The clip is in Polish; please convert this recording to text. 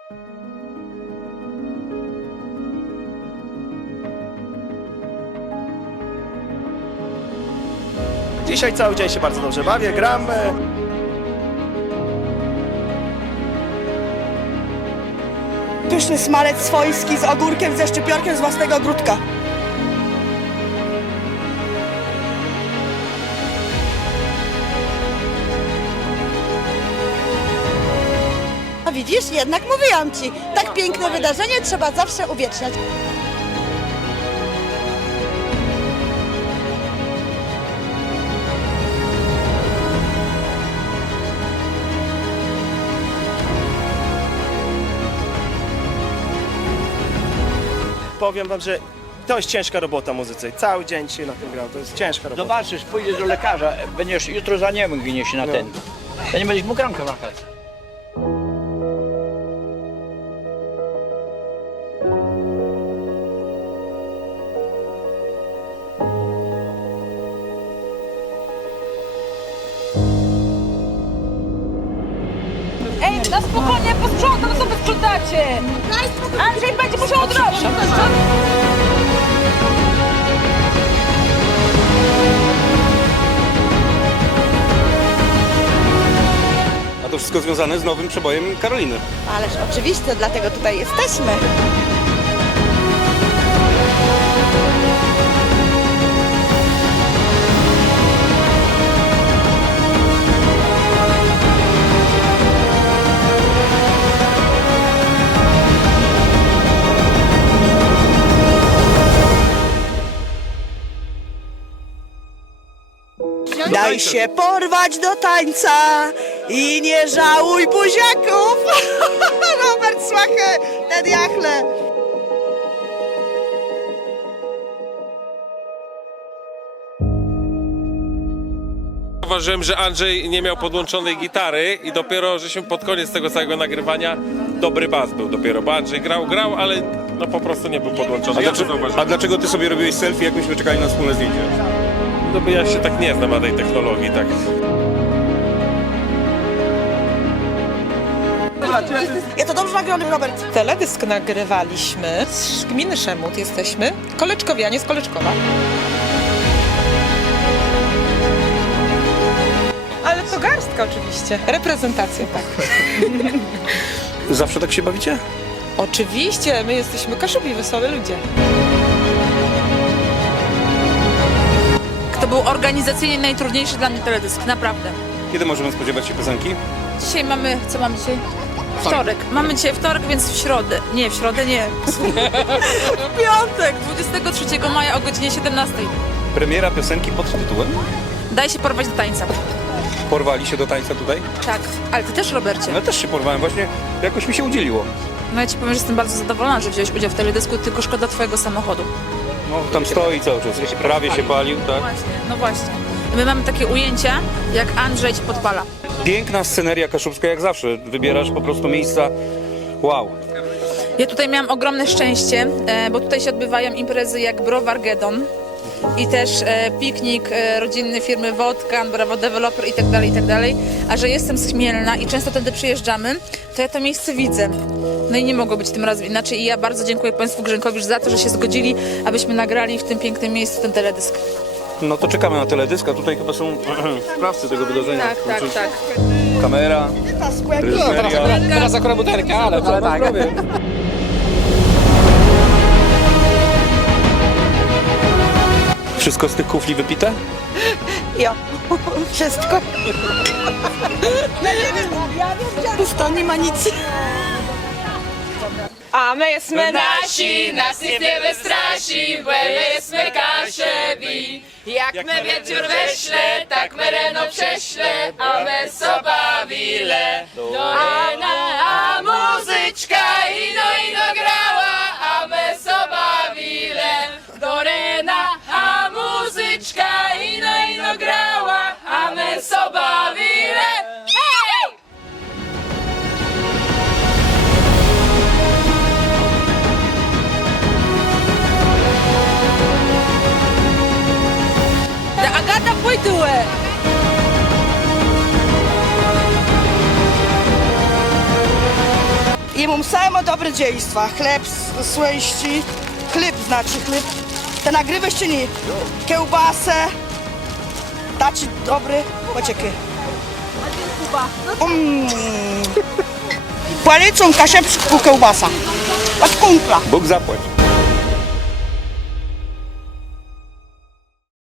Dzisiaj cały dzień się bardzo dobrze bawię, gram. Pyszny smalec swojski z ogórkiem, ze szczypiorkiem z własnego ogródka. A widzisz, jednak mówiłam ci, tak piękne wydarzenie trzeba zawsze uwieczniać. Powiem wam, że to jest ciężka robota muzycy. Cały dzień dzisiaj na tym grał, to jest ciężka robota. Zobaczysz, pójdziesz do lekarza, będziesz jutro za niemym giniesz na ten. Ja nie będziesz mógł rękę machać. Ej, na spokojnie, posprzątam, co wy sprzątacie! Andrzej będzie musiał odrobić! A to wszystko związane z nowym przebojem Karoliny. Ależ oczywiście, dlatego tutaj jesteśmy. Daj się porwać do tańca i nie żałuj buziaków. Robert Słachę, Ted Jachle. Zauważyłem, że Andrzej nie miał podłączonej gitary i dopiero, żeśmy pod koniec tego całego nagrywania dobry bas był dopiero, bo Andrzej grał, ale no po prostu nie był podłączony. A dlaczego ty sobie robiłeś selfie, jak myśmy czekali na wspólne zdjęcie? No bo ja się tak nie znam na tej technologii, tak. Ja to dobrze nagrany, Robert. Teledysk nagrywaliśmy z gminy Szemut jesteśmy, Koleczkowianie z Koleczkowa. Ale to garstka oczywiście, reprezentacja, tak. Zawsze tak się bawicie? Oczywiście, my jesteśmy kaszubi, wesoły ludzie. To był organizacyjnie najtrudniejszy dla mnie teledysk, naprawdę. Kiedy możemy spodziewać się piosenki? Dzisiaj mamy, co mamy dzisiaj? Wtorek. Mamy dzisiaj wtorek, więc w środę. Nie, w środę nie. W piątek, 23 maja o godzinie 17. Premiera piosenki pod tytułem? Daj się porwać do tańca. Porwali się do tańca tutaj? Tak, ale ty też, Robercie. No ja też się porwałem, właśnie jakoś mi się udzieliło. No ja ci powiem, że jestem bardzo zadowolona, że wziąłeś udział w teledysku, tylko szkoda twojego samochodu. No tam stoi cały czas, prawie się palił, tak? Właśnie, no właśnie. My mamy takie ujęcia, jak Andrzej ci podpala. Piękna sceneria kaszubska jak zawsze, wybierasz po prostu miejsca, wow. Ja tutaj miałam ogromne szczęście, bo tutaj się odbywają imprezy jak Browargedon i też piknik rodzinny firmy Wodkan, Bravo Developer i tak dalej, a że jestem z Chmielna i często wtedy przyjeżdżamy, to ja to miejsce widzę. No i nie mogło być tym razem inaczej i ja bardzo dziękuję Państwu Grzękowicz za to, że się zgodzili, abyśmy nagrali w tym pięknym miejscu ten teledysk. No to czekamy na teledysk, a tutaj chyba są sprawcy tego wydarzenia. Tak. Kamera, reżyseria. Teraz akurat butelka, ale tak. Wszystko z tych kufli wypite? Jo, wszystko. Pusto, nie ma nic. A my jesteśmy Nasi, nas nic nie wystraši, bo my jesteśmy kaszewi. Jak me wieczór weśle, tak me reno prześle, a me so bawile. A muzyczka ino grała, a me so bawile. Do rena, a muzyczka ino grała, a me so bawile. Hej! Agata pójdę! Samo dobre dziejstwa. Chleb słejści, chleb znaczy chleb. Te nagrywasz czy nie? Kiełbasę. Daci dobry. Poczekaj. Polecą kaszepsku kiełbasa. Od kumpla. Bóg zapłać.